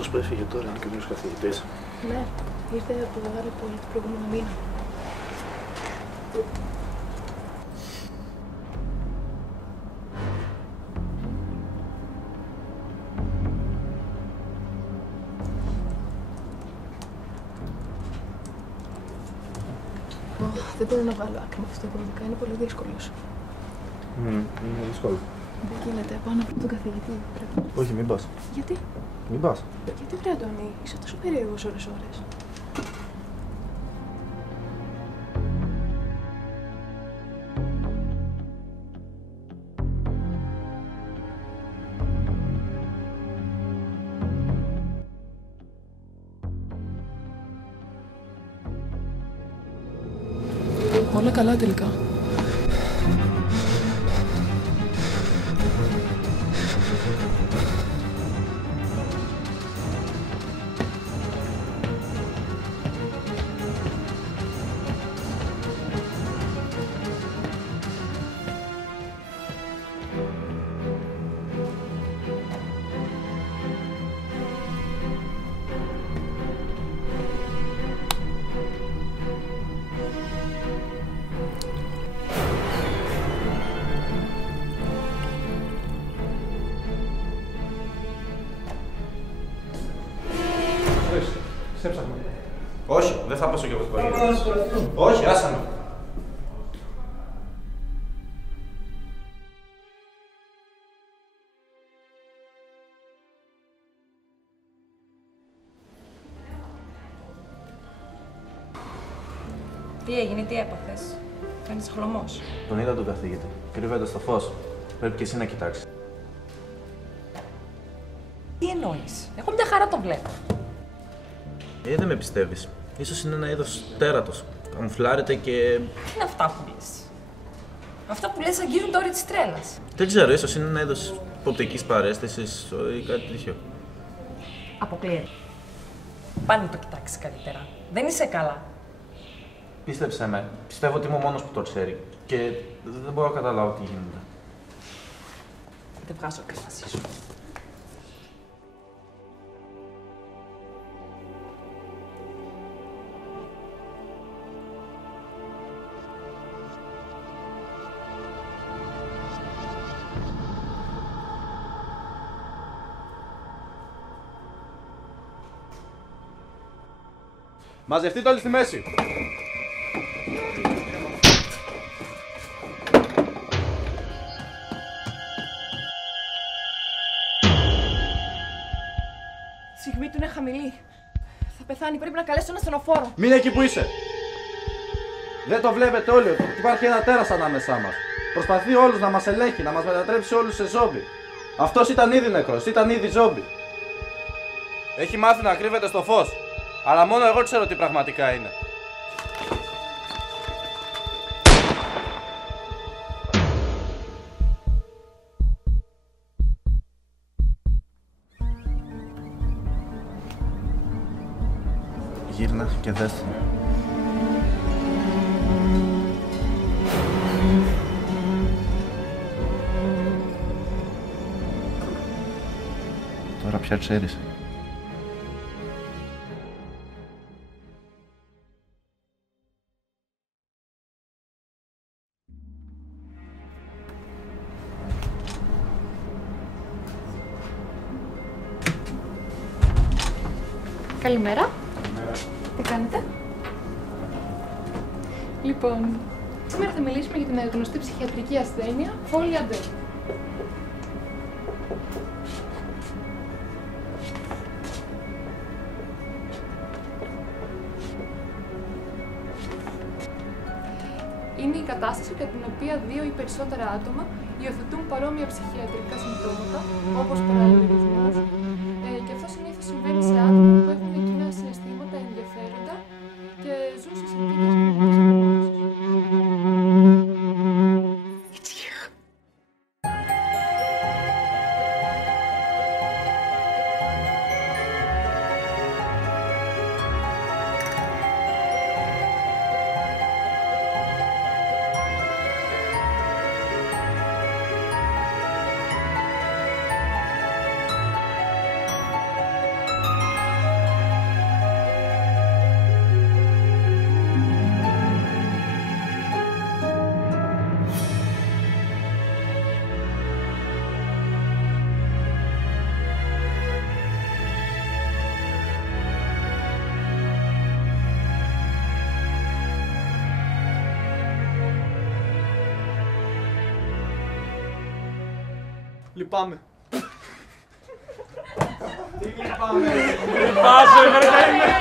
Αυτός που έφυγε τώρα είναι και ο νέος καθηγητής. Ναι, ήρθε από άλλη πόλη την προηγούμενο μήνα. Δεν μπορώ να βάλω άκρη με αυτό το κώδικα, είναι πολύ δύσκολος. Είναι δύσκολο. Δεν γίνεται, πάνω από τον καθηγητή. Όχι, μην πας. Γιατί? Μην πας. Γιατί βρε Αντώνη, είσαι τόσο περίεργος ώρες. Όλα καλά τελικά. Όχι, δεν θα πέσω και από το παγίδι. Όχι, άσε με. Τι έγινε, τι έπαθες? Φαίνεσαι χλωμός. Τον είδα τον καθηγητή. Κρύβεται στο φως. Πρέπει και εσύ να κοιτάξεις. Τι εννοείς? Εγώ μια χαρά τον βλέπω. Δεν με πιστεύεις. Ίσως είναι ένα είδος τέρατος. Καμουφλάρεται και... Τι είναι αυτά που λες? Αυτά που λες αγγίζουν τα όρια της τρέλας. Δεν ξέρω, ίσως είναι ένα είδος οπτικής παρέστησης ή κάτι τέτοιο. Αποκλείεται. Πάνε να το κοιτάξεις καλύτερα. Δεν είσαι καλά. Πίστεψέ με. Πιστεύω ότι είμαι ο μόνος που το ξέρει. Και δεν μπορώ να καταλάβω τι γίνεται. Δεν βγάζω καλά μαζί σου. Μαζευτείτε όλοι στη μέση. Η σιγμή του είναι χαμηλή. Θα πεθάνει, πρέπει να καλέσω ένα ασθενοφόρο. Μείνε εκεί που είσαι. Δεν το βλέπετε όλοι ότι υπάρχει ένα τέρας ανάμεσά μας. Προσπαθεί όλους να μας ελέγχει, να μας μετατρέψει όλους σε ζόμπι. Αυτός ήταν ήδη νεκρός, ήταν ήδη ζόμπι. Έχει μάθει να κρύβεται στο φως. Αλλά μόνο εγώ ξέρω τι πραγματικά είναι. Γύρνα και δες τον. Τώρα πια ξέρεις. Καλημέρα. Τι κάνετε? Λοιπόν, σήμερα θα μιλήσουμε για την γνωστή ψυχιατρική ασθένεια Folie à Deux. Είναι η κατάσταση κατά την οποία δύο ή περισσότερα άτομα υιοθετούν παρόμοια ψυχιατρικά συμπτώματα, όπως παραλληλισμός, και αυτό συνήθως συμβαίνει σε άτομα που έχουν κοινά συναισθήματα, ενδιαφέροντα και ζουν σε συνθήκες κοινωνικής απομόνωσης. Λυπάμαι. Τι λυπάμαι. Λυπάσαι, βρε.